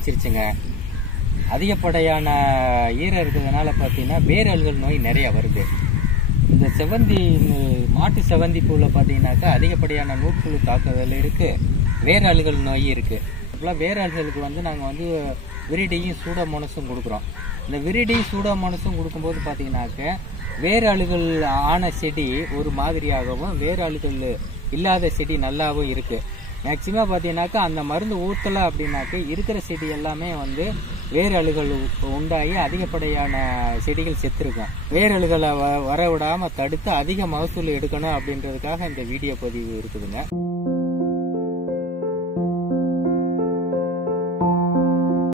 ஆரம்பிச்சிருச்சுங்க. அதிகப்படியான ஈரம் இருக்கிறதுனால பார்த்தீங்கன்னா வேரல்கள் நோய் நிறைய வருது. இந்த செவந்தி மாட்டு செவந்தி பூவில் பார்த்தீங்கன்னாக்கா அதிகப்படியான நூற்புழு தாக்குதல் இருக்குது, வேரல்கள் நோய் இருக்குது. இப்போலாம் வேரல்களுக்கு வந்து நாங்கள் வந்து விரிடியும் சூடோமோனஸும் கொடுக்குறோம். இந்த விரிடியும் சூடோமோனஸும் கொடுக்கும்போது பார்த்தீங்கன்னாக்க வேரல்கள் ஆன செடி ஒரு மாதிரியாகவும் வேரல்கள் இல்லாத செடி நல்லாவும் இருக்குது. மேக்சிமம் பார்த்தீங்கன்னாக்கா அந்த மருந்து ஊற்றலை அப்படின்னாக்க இருக்கிற செடி எல்லாமே வந்து வேரழுகள் உண்டாகி அதிகப்படியான செடிகள் செத்துருக்கும். வேரழுகளை வர விடாமல் தடுத்து அதிக மகசூல் எடுக்கணும் அப்படின்றதுக்காக இந்த வீடியோ பதிவு இருக்குதுங்க.